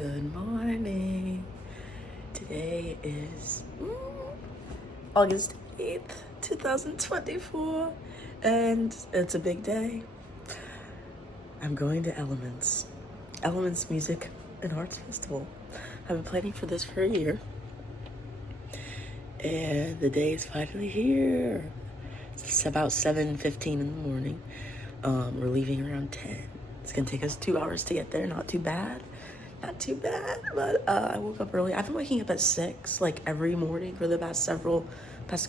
Good morning. Today is August 8th, 2024, and it's a big day. I'm going to Elements Music and Arts Festival. I've been planning for this for a year, and the day is finally here. It's about 7:15 in the morning. We're leaving around 10. It's gonna take us 2 hours to get there. Not too bad, but I woke up early. I've been waking up at 6 like every morning for the past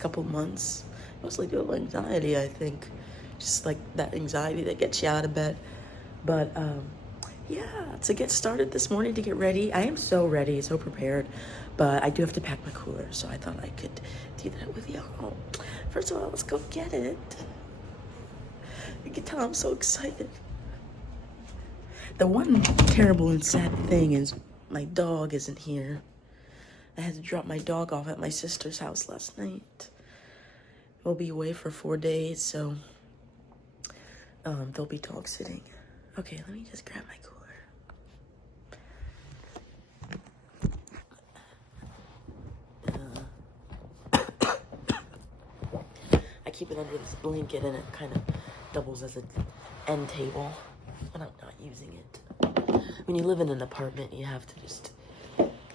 couple months, mostly due to anxiety, I think. Just like that anxiety that gets you out of bed. But yeah, to get started this morning, to get ready, I am so ready, so prepared, but I do have to pack my cooler, so I thought I could do that with y'all. First of all, let's go get it. You can tell I'm so excited. The one terrible and sad thing is my dog isn't here. I had to drop my dog off at my sister's house last night. We'll be away for 4 days, so they'll be dog sitting. Okay, let me just grab my cooler. I keep it under this blanket and it kind of doubles as an end table when I'm not using it. When you live in an apartment, you have to just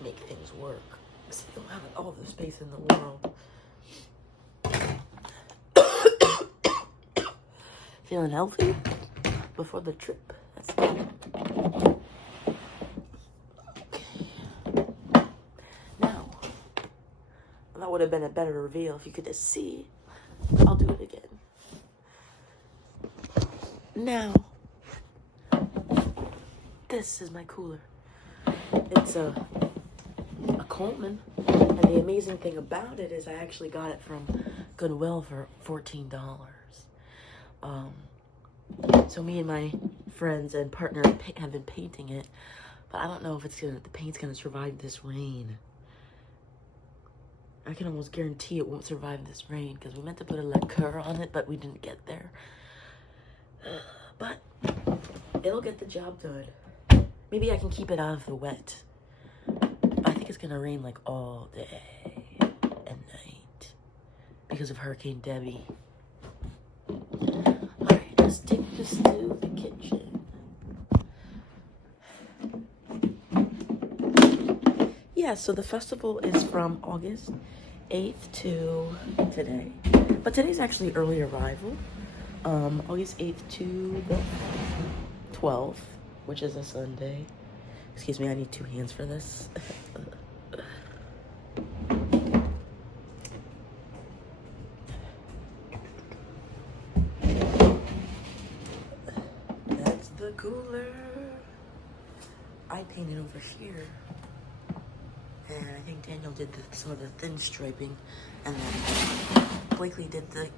make things work, so you don't have all the space in the world. Feeling healthy before the trip? That's good. Okay. Now, that would have been a better reveal if you could just see. I'll do it again. Now, this is my cooler. It's a Coleman, and the amazing thing about it is I actually got it from Goodwill for $14. So me and my friends and partner have been painting it, but I don't know if the paint's gonna survive this rain. I can almost guarantee it won't survive this rain because we meant to put a lacquer on it, but we didn't get there. But it'll get the job done. Maybe I can keep it out of the wet. But I think it's gonna rain like all day and night because of Hurricane Debbie. Alright, let's take this to the kitchen. Yeah, so the festival is from August 8th to today. But today's actually early arrival. August 8th to the 12th, which is a Sunday. Excuse me, I need 2 hands for this. That's the cooler. I painted over here. And I think Daniel did some of the thin striping. And then Blakely did the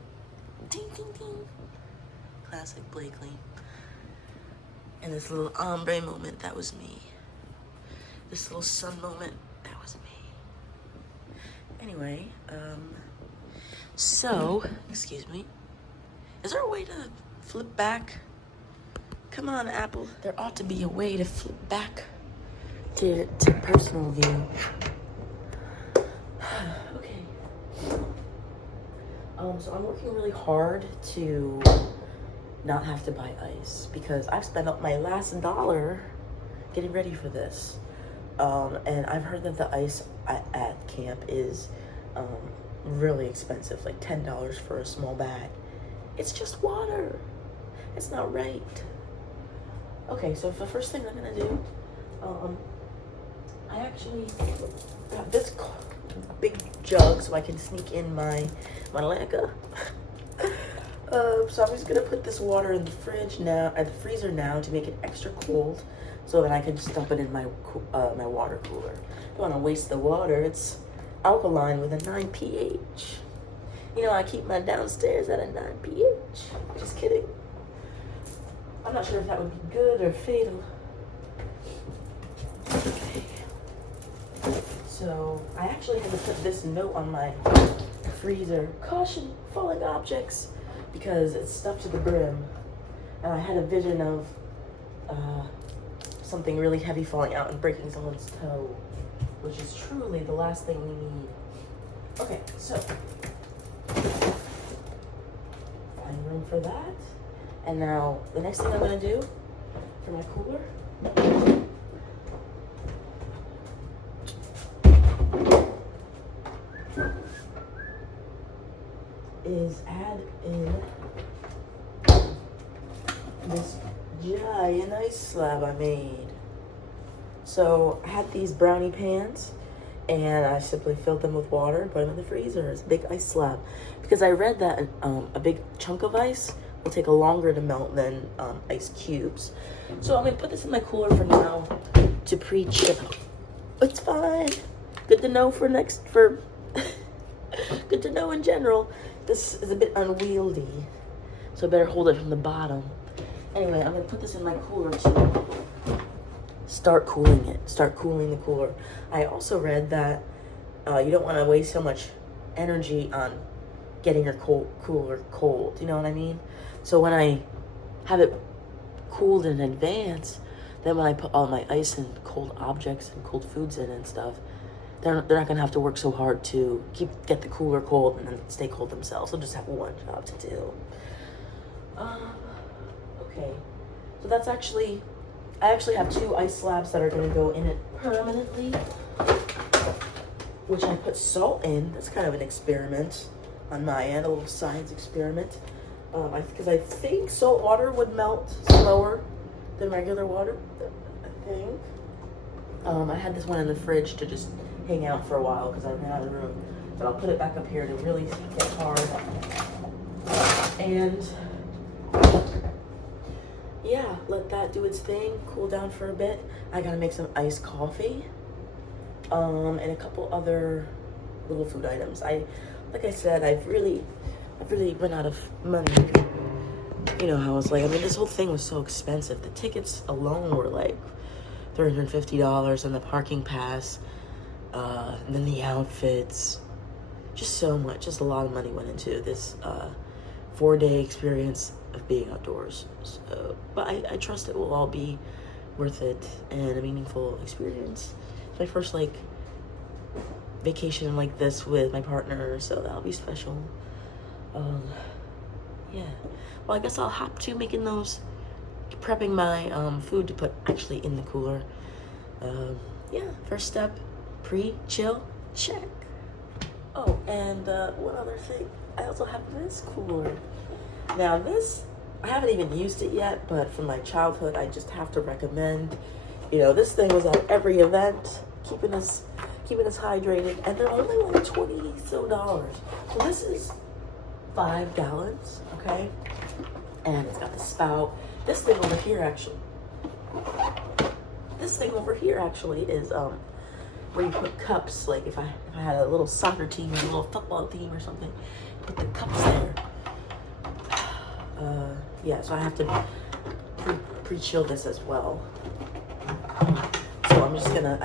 ding, ding, ding. Classic Blakely. And this little ombre moment, that was me. This little sun moment, that was me. Anyway, so, excuse me. Is there a way to flip back? Come on, Apple. There ought to be a way to flip back to personal view. Okay. So I'm working really hard to not have to buy ice because I've spent up my last dollar getting ready for this. And I've heard that the ice at camp is really expensive, like $10 for a small bag. It's just water. It's not right. Okay, so the first thing I'm gonna do, I actually got this big jug so I can sneak in my Laga. So I'm just gonna put this water in the fridge now, at the freezer now, to make it extra cold, so that I can just dump it in my my water cooler. Don't want to waste the water. It's alkaline with a 9 pH. You know, I keep my downstairs at a 9 pH. Just kidding. I'm not sure if that would be good or fatal. Okay. So I actually had to put this note on my freezer: caution, falling objects, because it's stuffed to the brim. And I had a vision of something really heavy falling out and breaking someone's toe, which is truly the last thing we need. Okay, so find room for that. And now the next thing I'm gonna do for my cooler is add in this giant ice slab I made. So I had these brownie pans and I simply filled them with water and put them in the freezer as a big ice slab, because I read that a big chunk of ice will take a longer to melt than ice cubes. So I'm gonna put this in my cooler for now to pre-chill. It's fine. Good to know for good to know in general. This is a bit unwieldy, so I better hold it from the bottom. Anyway, I'm gonna put this in my cooler to start cooling the cooler. I also read that you don't want to waste so much energy on getting your cooler cold. You know what I mean? So when I have it cooled in advance, then when I put all my ice and cold objects and cold foods in and stuff, they're not gonna have to work so hard to get the cooler cold and then stay cold themselves. They'll just have one job to do. Okay, so that's I actually have 2 ice slabs that are gonna go in it permanently, which I put salt in. That's kind of an experiment on my end, a little science experiment. Because I think salt water would melt slower than regular water, I think. I had this one in the fridge to just hang out for a while because I ran out of room. But I'll put it back up here to really get hard. And yeah, let that do its thing, cool down for a bit. I gotta make some iced coffee, and a couple other little food items. Like I said, I've really run out of money. You know how it's like. I mean, this whole thing was so expensive. The tickets alone were like $350, and the parking pass, and then the outfits. Just so much. Just a lot of money went into this 4-day experience of being outdoors. So, but I trust it will all be worth it and a meaningful experience. It's my first vacation like this with my partner, so that'll be special. Yeah. Well, I guess I'll hop to prepping my food to put actually in the cooler. Yeah, first step, pre-chill, check. Oh, and one other thing, I also have this cooler. Now this, I haven't even used it yet, but from my childhood, I just have to recommend. You know, this thing was at every event, keeping us hydrated, and they're only like $20 so. So this is 5 gallons, okay? And it's got the spout. This thing over here actually is where you put cups. Like if I had a little soccer team or a little football team or something, put the cups there. Yeah, so I have to pre-chill this as well. So I'm just gonna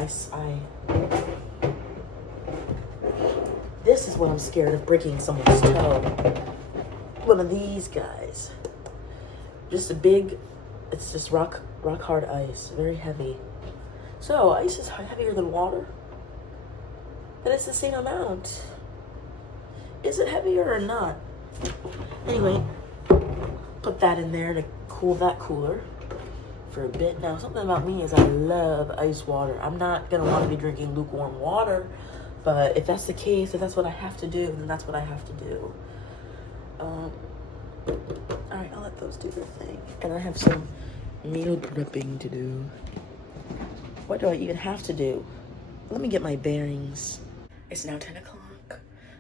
this is what I'm scared of, breaking someone's toe. One of these guys. Just it's just rock hard ice, very heavy. So ice is heavier than water, but it's the same amount. Is it heavier or not? Anyway, put that in there to cool that cooler for a bit. Now, something about me is I love ice water. I'm not gonna want to be drinking lukewarm water, but if that's the case, if that's what I have to do, then that's what I have to do. All right, I'll let those do their thing. And I have some meal prepping to do. What do I even have to do? Let me get my bearings. It's now 10 o'clock.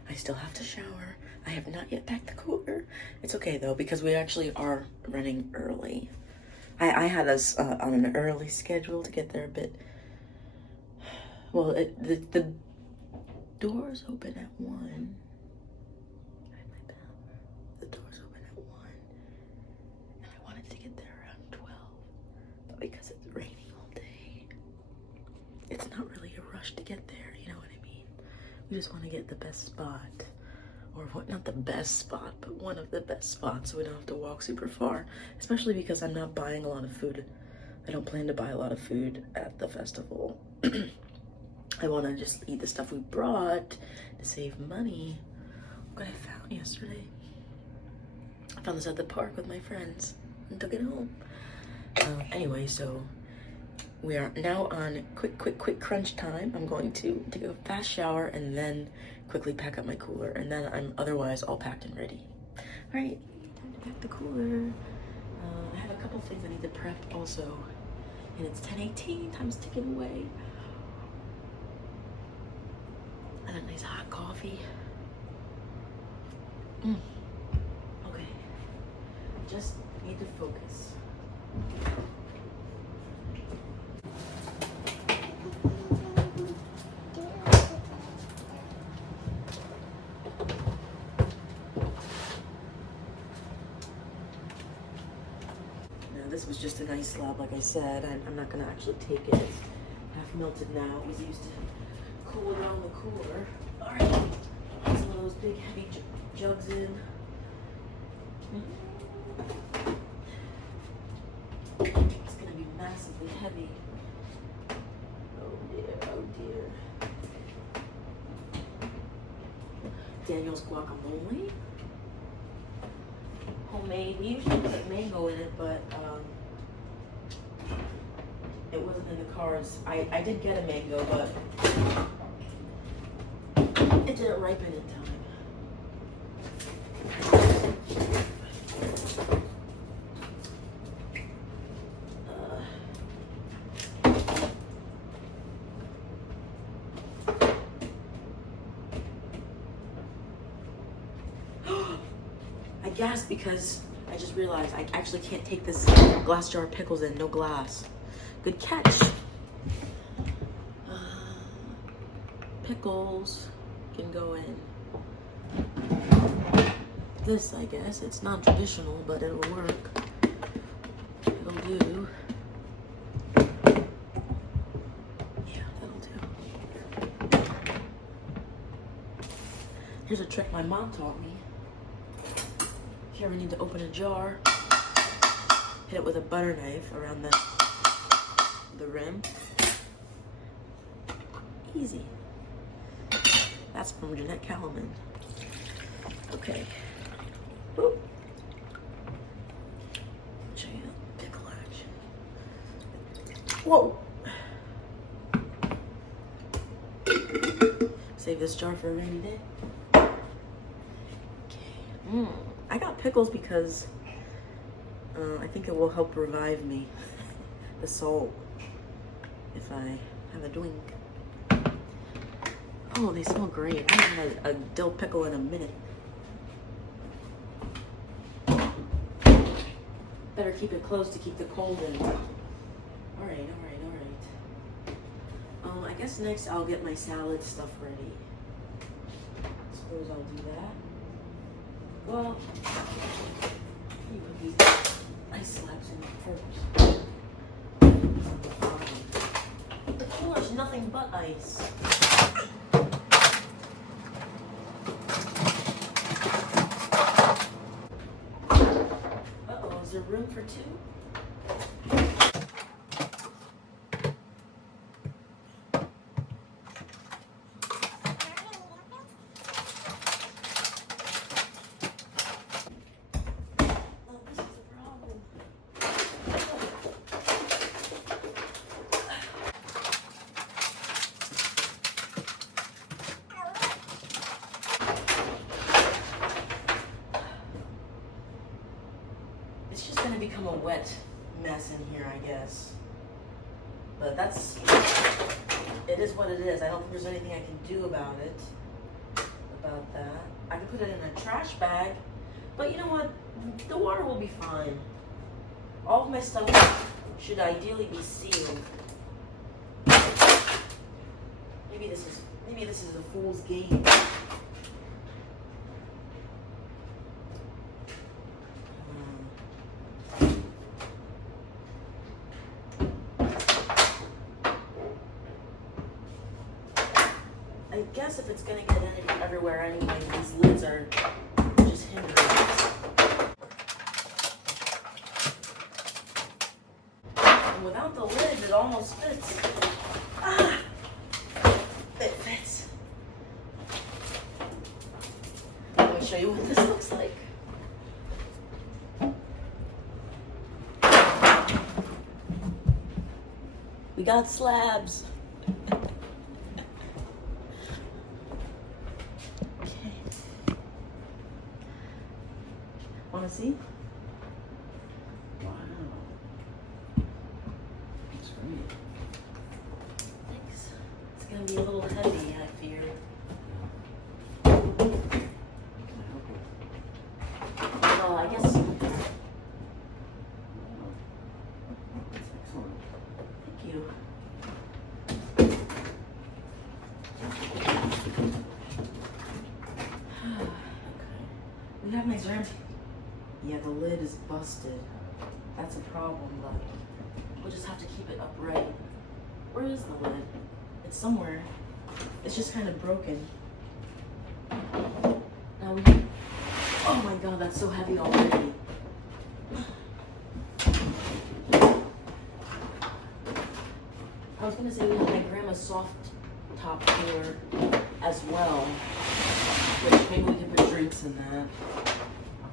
I still have to shower. I have not yet packed the cooler. It's okay though, because we actually are running early. I had us on an early schedule to get there a bit. Well, the doors open at 1. The doors open at 1. And I wanted to get there around 12. But because it's raining all day, it's not really a rush to get there, you know what I mean? We just want to get the best spot. Or what, not the best spot, but one of the best spots, so we don't have to walk super far. Especially because I'm not buying a lot of food I don't plan to buy a lot of food at the festival. I want to just eat the stuff we brought to save money. Look what I found yesterday. I found this at the park with my friends and took it home. Anyway, so we are now on quick crunch time. I'm going to take a fast shower and then quickly pack up my cooler, and then I'm otherwise all packed and ready. All right, time to pack the cooler. I have a couple things I need to prep also, and it's 10:18. Time's ticking away. And a nice hot coffee. Okay, just need to focus. This was just an ice slab, like I said. I'm not gonna actually take it. It's half melted now. It was used to cool down the cooler. All right, put some of those big heavy jugs in. It's gonna be massively heavy. Oh dear, oh dear. Daniel's guacamole. Homemade. We usually put mango in it, but it wasn't in the cards. I did get a mango, but it didn't ripen in time. I gasped because I just realized I actually can't take this glass jar of pickles in. No glass. Good catch. Pickles can go in this, I guess. It's non-traditional, but it'll work. It'll do. Yeah, that'll do. Here's a trick my mom taught me. If you ever need to open a jar, hit it with a butter knife around the rim. Easy. That's from Jeanette Calaman. Okay. Whoop. Check out pickle action. Whoa. Save this jar for a rainy day. Okay. I got pickles because I think it will help revive me. The salt. If I have a drink. Oh, they smell great. I haven't had a dill pickle in a minute. Better keep it close to keep the cold in. Alright. I guess next I'll get my salad stuff ready. Suppose I'll do that. Well, you put these ice slabs in first. The cooler's nothing but ice. Uh-oh, is there room for two? It's just gonna become a wet mess in here, I guess. But it is what it is. I don't think there's anything I can do about that. I can put it in a trash bag, but you know what? The water will be fine. All of my stuff should ideally be sealed. Maybe this is a fool's game. I guess if it's gonna get everywhere anyway, these lids are just hindering. without the lid, it almost fits. Ah, it fits. Let me show you what this looks like. We got slabs. Okay. Wanna see? Wow. That's great. Thanks. It's gonna be a little heavy, I fear. What can I help with? Well, I guess. Wow. That's excellent. Thank you. We have an exam. Yeah, the lid is busted. That's a problem, but we'll just have to keep it upright. Where is the lid? It's somewhere. It's just kind of broken. Now we. Oh my god, that's so heavy already. I was gonna say we have my grandma's soft top cooler as well, which maybe we can put drinks in that.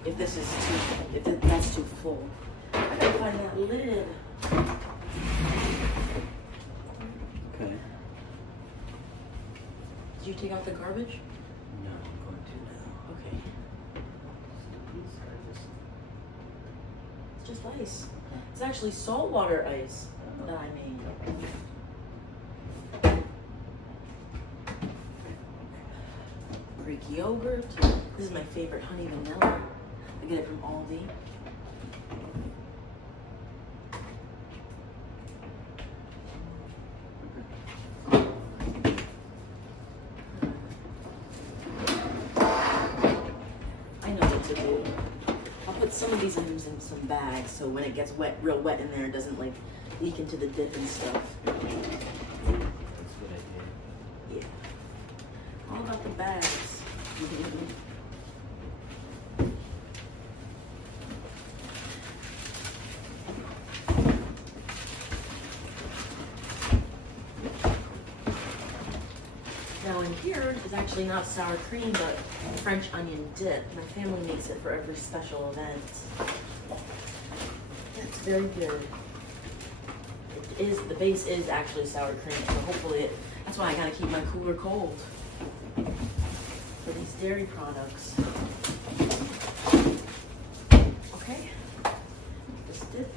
If this is too, if that's too full. I gotta find that lid. Okay. Did you take out the garbage? No, I'm going to now. Okay. It's just ice. It's actually saltwater ice that I made. Greek yogurt. This is my favorite, honey vanilla. I get it from Aldi. I know what to do. I'll put some of these in some bags so when it gets wet, real wet in there, it doesn't like leak into the dip and stuff. That's a good idea. Yeah. All about the bags. Now in here is actually not sour cream, but French onion dip. My family makes it for every special event. It's very good. It is, the base is actually sour cream, so hopefully that's why I gotta keep my cooler cold for these dairy products. Okay, this dip.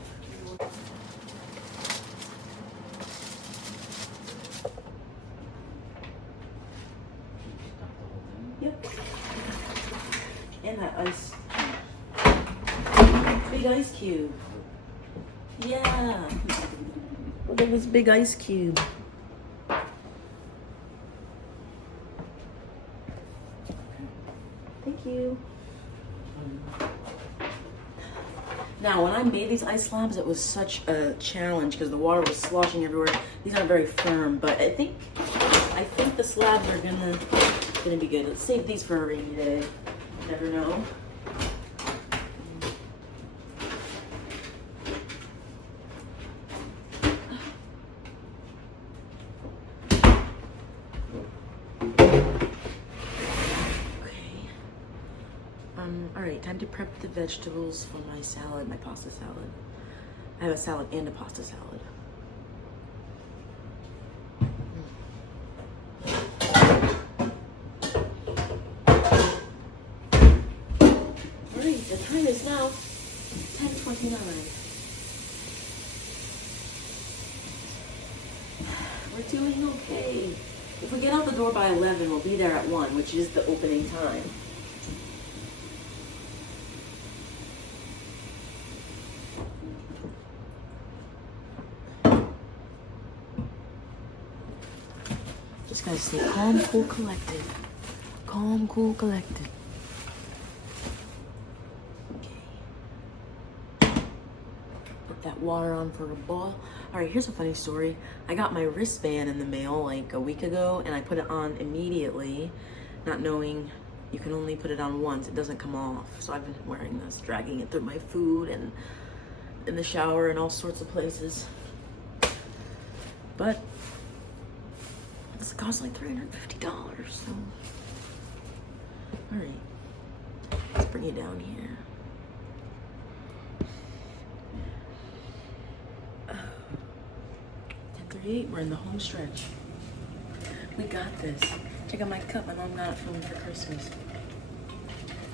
Stop the whole thing. Yep. And that ice. Big ice cube. Yeah. Look at this big ice cube. Thank you. Now, when I made these ice slabs, it was such a challenge because the water was sloshing everywhere. These aren't very firm, but I think the slabs are gonna be good. Let's save these for a rainy day. You never know. All right, time to prep the vegetables for my salad, my pasta salad. I have a salad and a pasta salad. All right, the time is now 10:29. We're doing okay. If we get out the door by 11, we'll be there at 1, which is the opening time. Just gotta stay calm, cool, collected. Calm, cool, collected. Okay. Put that water on for a boil. All right, here's a funny story. I got my wristband in the mail like a week ago, and I put it on immediately, not knowing you can only put it on once. It doesn't come off. So I've been wearing this, dragging it through my food and in the shower and all sorts of places. but it's cost like $350. So, all right, let's bring it down here. 10:38. We're in the home stretch. We got this. Check out my cup. My mom got it for me for Christmas.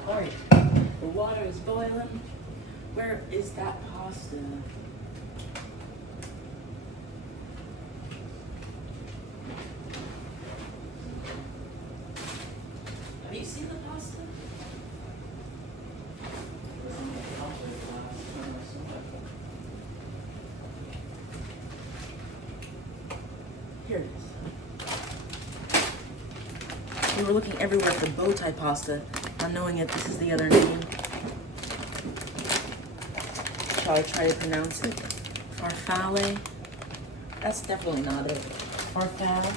All right, the water is boiling. Where is that pasta? Have you seen the pasta? Here it is. We were looking everywhere for bow tie pasta, not knowing it. This is the other name. Shall I try to pronounce it? Farfalle? That's definitely not it. Farfalle?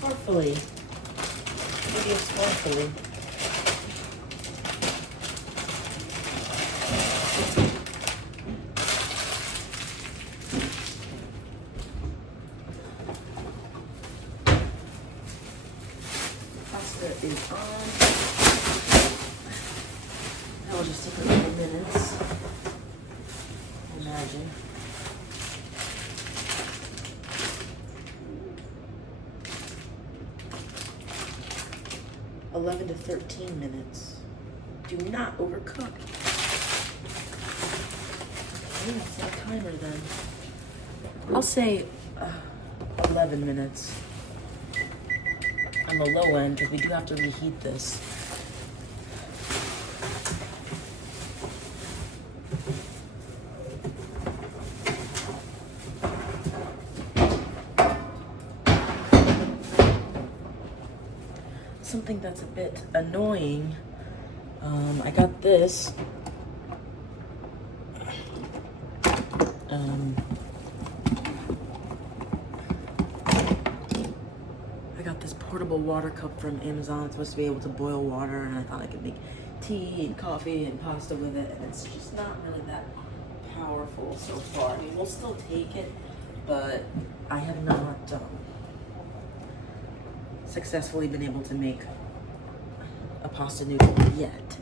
Farfalle. Maybe it's farfalle. Pasta is on. That will just take a couple minutes. Imagine. $11 to 13 minutes. Do not overcook. Yeah, set a timer then. I'll say 11 minutes. On the low end, because we do have to reheat this. Something that's a bit annoying. I got this. I got this portable water cup from Amazon. It's supposed to be able to boil water, and I thought I could make tea and coffee and pasta with it, and it's just not really that powerful so far. I mean, we'll still take it, but I have not successfully been able to make a pasta noodle yet.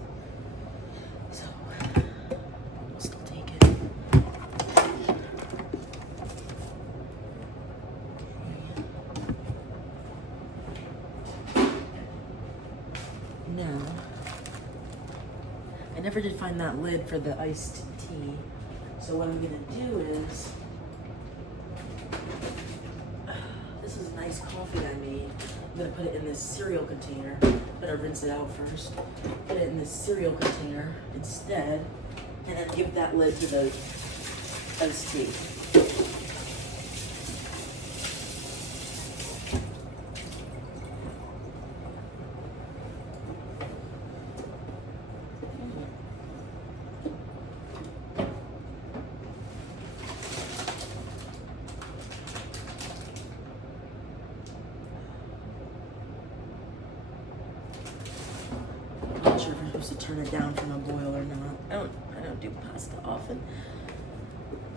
So, we'll still take it. Now, I never did find that lid for the iced tea. So what I'm gonna do is, this is nice coffee I made. I'm gonna put it in this cereal container. I'm gonna rinse it out first. Put it in this cereal container instead, and then give that lid to the iced tea. I'm not sure if I'm supposed to turn it down from a boil or not. I don't do pasta often,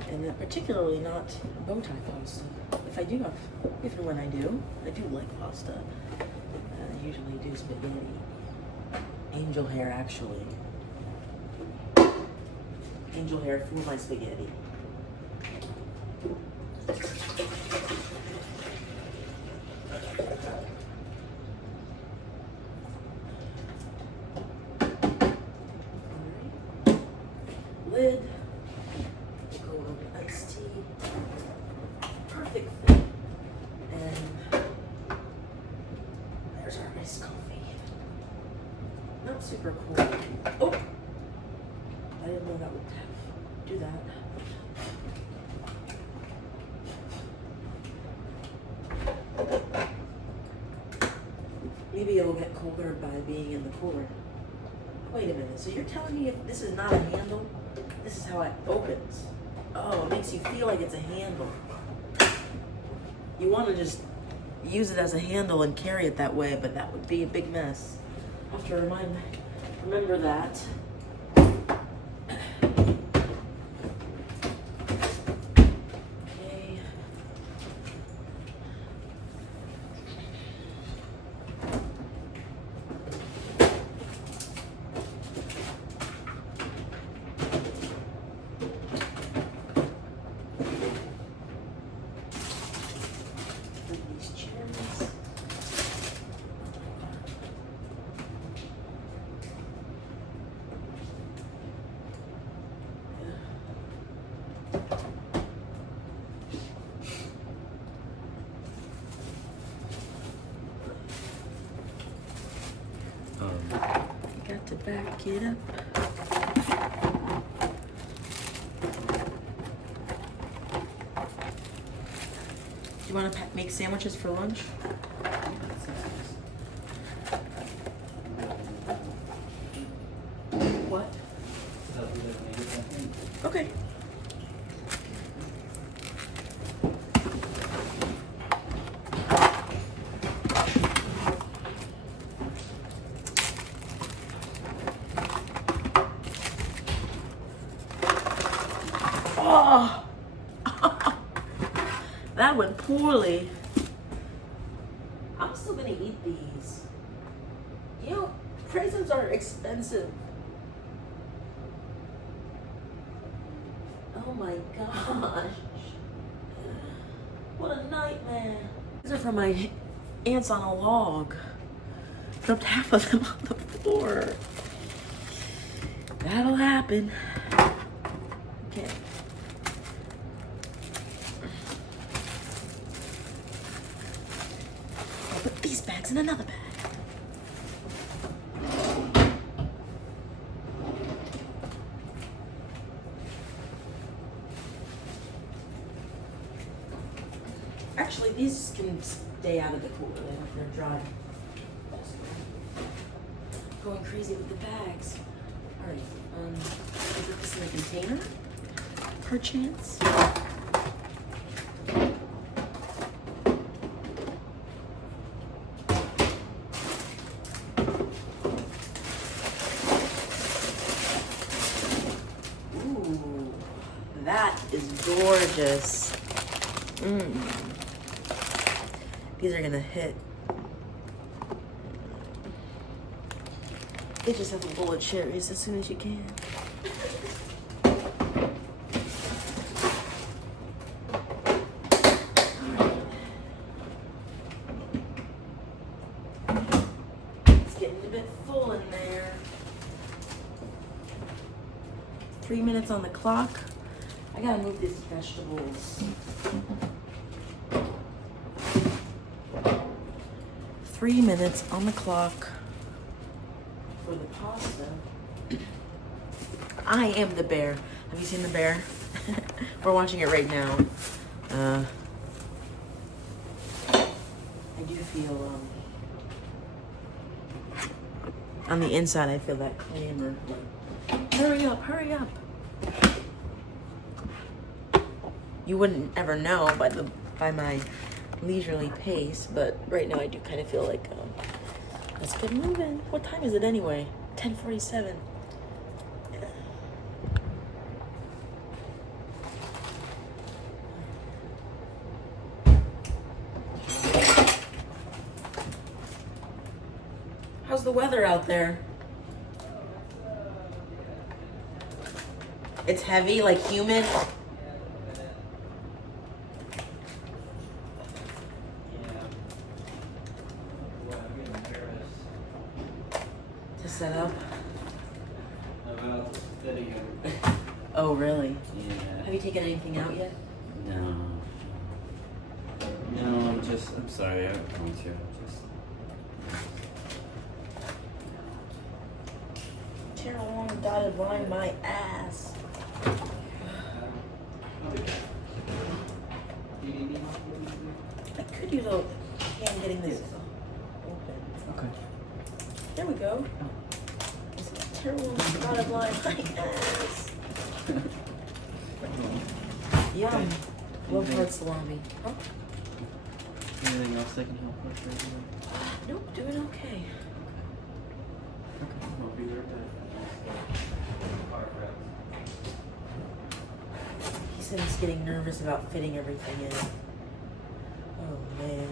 and particularly not bow tie pasta. If and when I do like pasta. I usually do spaghetti. Angel hair, actually. Angel hair for my spaghetti. Lid, go over the iced tea, perfect fit, and there's our iced coffee. Not super cool. Oh, I didn't know that would do that. Maybe it will get colder by being in the cooler. Wait a minute, so you're telling me if this is not a handle, this is how it opens? Oh, it makes you feel like it's a handle. You want to just use it as a handle and carry it that way, but that would be a big mess. I have to remember that. Got to back it up. You want to make sandwiches for lunch? What? Okay. Oh, that went poorly. I'm still gonna eat these. You know, raisins are expensive. Oh my gosh. What a nightmare. These are from my aunts on a log. Dumped half of them on the floor. That'll happen. Okay. I'll put these bags in another bag. Actually, these can stay out of the cooler. They're dry. Going crazy with the bags. All right. I'll put this in a container, perchance. Ooh, that is gorgeous. These are gonna hit. They just have a bowl of cherries as soon as you can. It's getting a bit full in there. 3 minutes on the clock. I gotta move these vegetables. 3 minutes on the clock for the pasta. I am the bear. Have you seen the bear? We're watching it right now. I do feel, on the inside, I feel that clamor. Like, hurry up, hurry up. You wouldn't ever know by my leisurely pace, but right now I do kind of feel like, let's get moving. What time is it anyway? 10:47. How's the weather out there? It's heavy, like humid. Set up. About video. Oh, really? Yeah. Have you taken anything out yet? No. No, I'm sorry, I'm going to. Tear along the dotted line, my ass. I could use a hand getting this open. Okay. There we go. Tear along the dotted line, my ass. Yum. Love hard salami. Huh? Anything else I can help with right now? Nope, doing okay. Okay, I'll be right back. He said he's getting nervous about fitting everything in. Oh, man.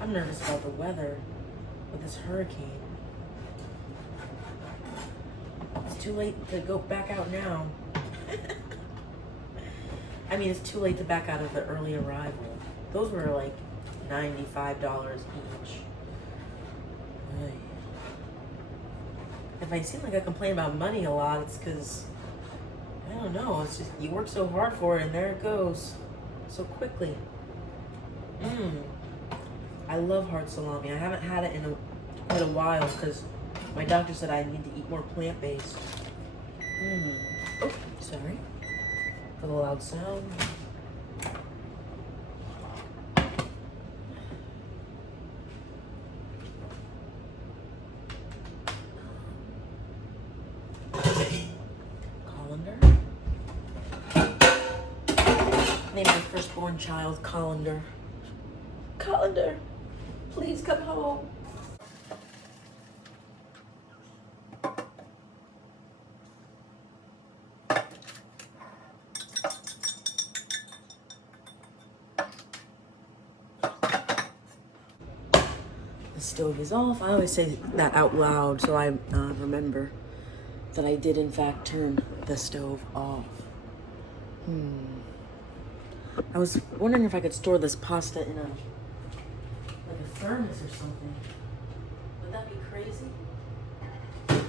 I'm nervous about the weather with this hurricane. It's too late to go back out now. I mean, it's too late to back out of the early arrival. Those were like $95 each. Ay. if I seem like I complain about money a lot, it's because, I don't know, it's just you work so hard for it and there it goes so quickly. I love hard salami. I haven't had it in quite a while because my doctor said I need to eat more plant-based. Oh, sorry for the loud sound. Colander. Name my firstborn child Colander. Colander, please come home. The stove is off. I always say that out loud so I remember that I did in fact turn the stove off. I was wondering if I could store this pasta in a thermos or something. Would that be crazy? Kind of.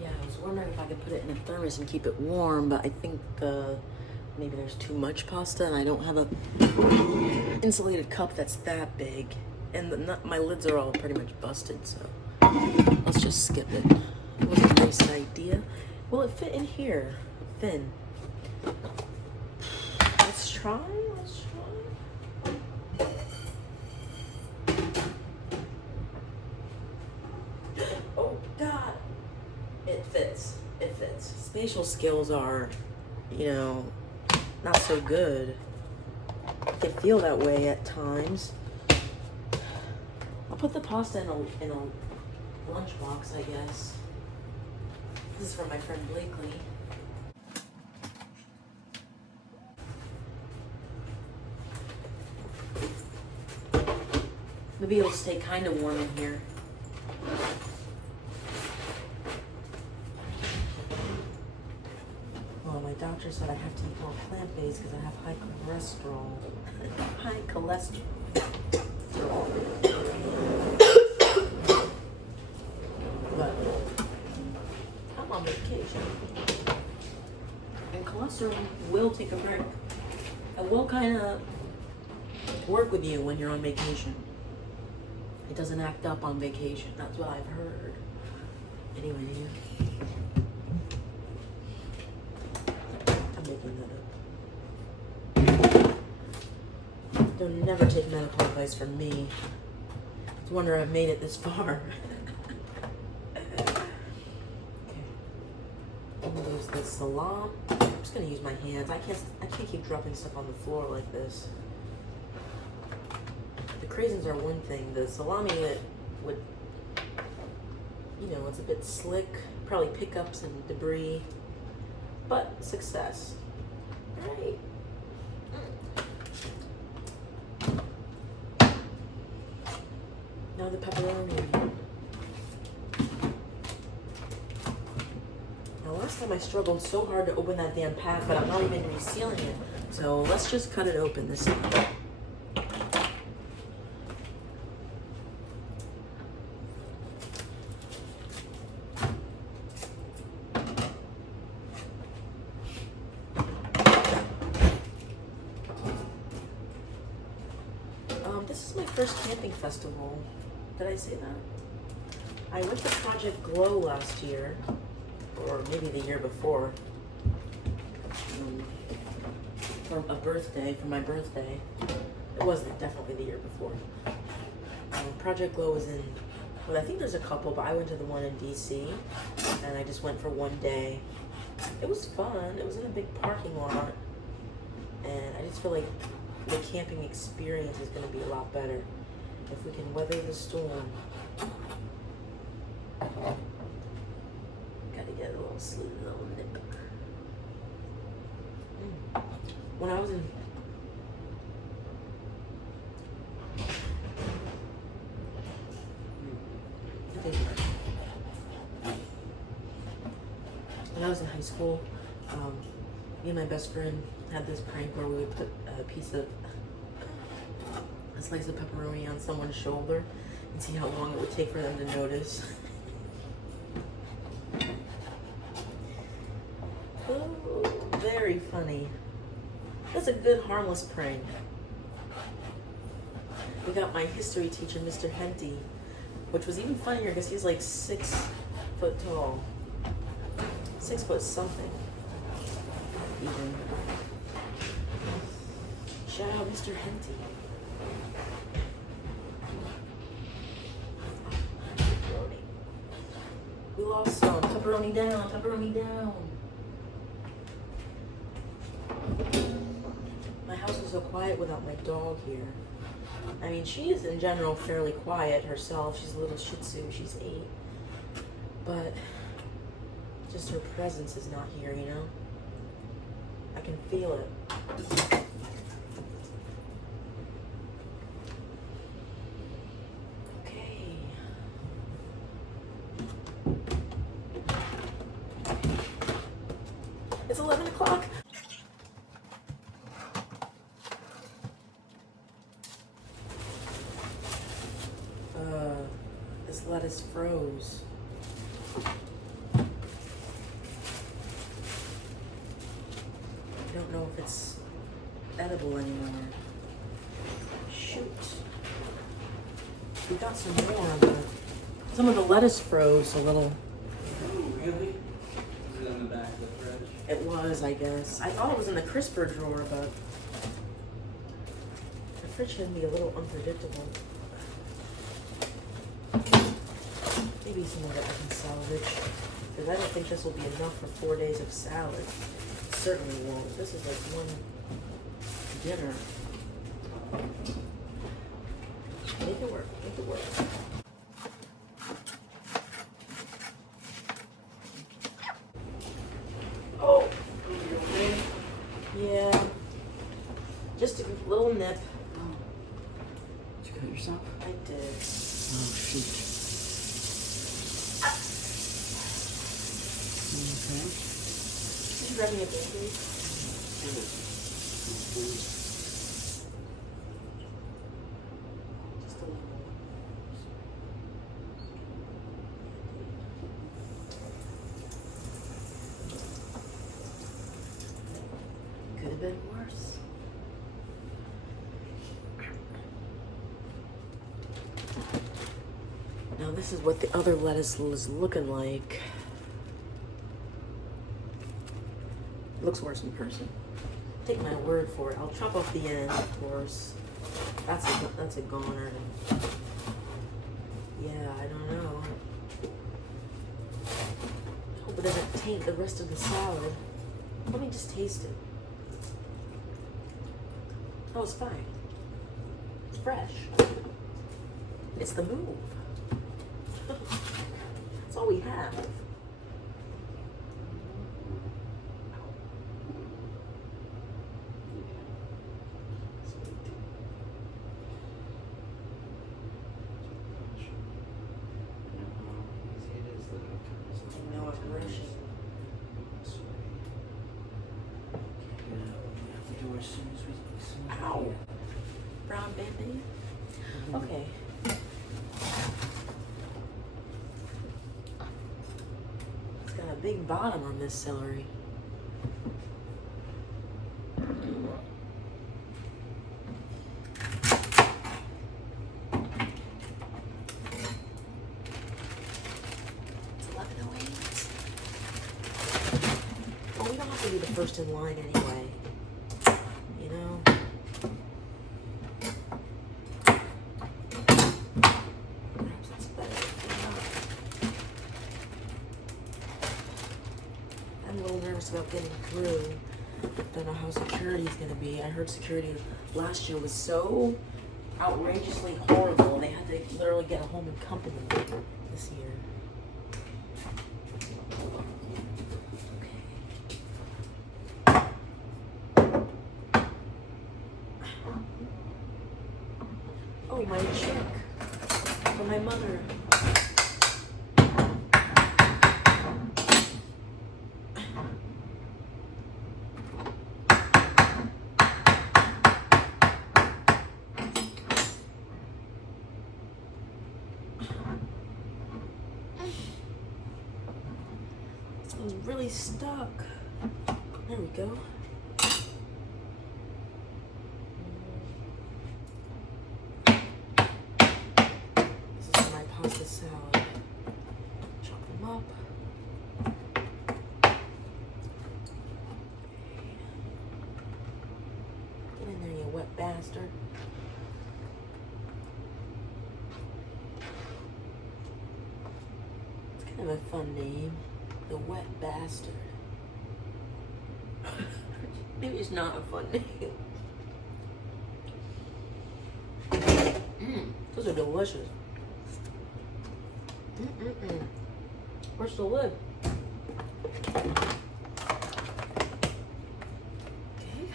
Yeah, I was wondering if I could put it in a thermos and keep it warm, but I think maybe there's too much pasta and I don't have a insulated cup that's that big. And my lids are all pretty much busted, so let's just skip it. It wasn't a wasted idea. Will it fit in here? Thin. Let's try. Oh God. It fits. Spatial skills are, not so good. I can feel that way at times. I'll put the pasta in a lunchbox, I guess. This is from my friend Blakely. Maybe it'll stay kind of warm in here. Well, my doctor said I have to eat more plant-based because I have high cholesterol. High cholesterol. But I'm on vacation. And cholesterol will take a break. It will kind of work with you when you're on vacation. It doesn't act up on vacation. That's what I've heard. Anyway, I'm making that up. Don't never take medical advice from me. It's a wonder I've made it this far. Okay. I'm gonna use the salami. I'm just gonna use my hands. I can't keep dropping stuff on the floor like this. The craisins are one thing. The salami that would, it's a bit slick. Probably pick up some debris, but success. All right. Now the pepperoni. Now last time I struggled so hard to open that damn pack, but I'm not even resealing it. So let's just cut it open this time. This is my first camping festival. Did I say that? I went to Project Glow last year, or maybe the year before, for my birthday. It wasn't, definitely the year before. Project Glow was I think there's a couple, but I went to the one in DC, and I just went for one day. It was fun. It was in a big parking lot, and I just feel like the camping experience is going to be a lot better if we can weather the storm. Gotta get a little sleep, a little nip. When I was in high school, me and my best friend had this prank where we would put a piece of slice of pepperoni on someone's shoulder and see how long it would take for them to notice. Oh, very funny. That's a good harmless prank. We got my history teacher, Mr. Henty, which was even funnier because he's like 6 foot tall. 6 foot something. Even. Shout out Mr. Henty. Pepperoni. We lost some. Pepperoni down. Pepperoni down. My house is so quiet without my dog here. I mean, she is in general fairly quiet herself. She's a little Shih Tzu. She's 8. But just her presence is not here, you know? I can feel it. Okay. It's 11 o'clock. This lettuce froze. I don't know if it's edible anymore. Shoot. We got some more, but some of the lettuce froze a little. Oh, really? Is it in the back of the fridge? It was, I guess. I thought it was in the crisper drawer, but the fridge can be a little unpredictable. Maybe some of it I can salvage, because I don't think this will be enough for 4 days of salad. It certainly won't. This is like one dinner. Make it work. Make it work. Oh! Yeah. Just a little nip. Did you cut yourself? I did. Oh, shoot. Okay. Did you grab me a Band-Aid? Just a little. Could have been worse. Now this is what the other lettuce is looking like. Looks worse in person. Take my word for it. I'll chop off the end, of course. That's a goner. Yeah, I don't know. Hope it doesn't taint the rest of the salad. Let me just taste it. Oh, it's fine. It's fresh. It's the move. That's all we have. Ow. Brown Band-Aid? Okay. It's got a big bottom on this celery. It's 11:08. Oh, we don't have to be the first in line anyway. You know? Perhaps it's better if we're not. I'm a little nervous about getting through. Don't know how security is going to be. I heard security last year was so outrageously horrible. They had to literally get a home and company this year. Oh, my check for my mother. This one's really stuck. There we go. This is my pasta salad. Chop them up. Get in there, you wet bastard. It's kind of a fun name. The Wet Bastard. Maybe it's not a fun name. Those are delicious. Where's the lid? Okay.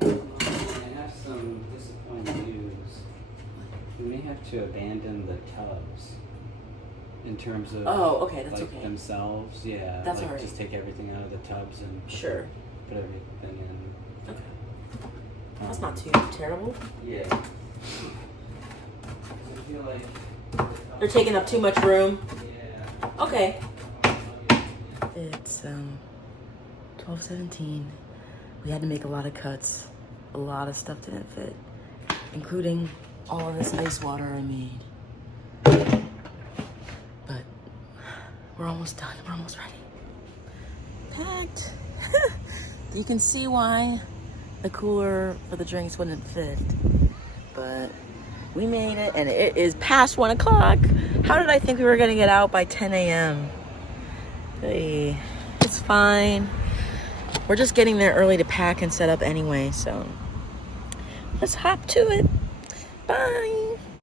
I have some disappointing news. We may have to abandon the tubs in terms of Oh, okay, that's like okay. themselves. Yeah, That's like alright. just take everything out of the tubs and Sure. put everything in. Okay. That's not too terrible. Yeah. I feel like They're taking up too much room. Yeah. Okay. It's 12:17. We had to make a lot of cuts. A lot of stuff didn't fit, including all of this ice water I made. But we're almost done. We're almost ready. Pat, you can see why the cooler for the drinks wouldn't fit. But we made it, and it is past 1 o'clock. How did I think we were gonna get out by 10 a.m.? Hey, it's fine. We're just getting there early to pack and set up anyway, so let's hop to it. Bye.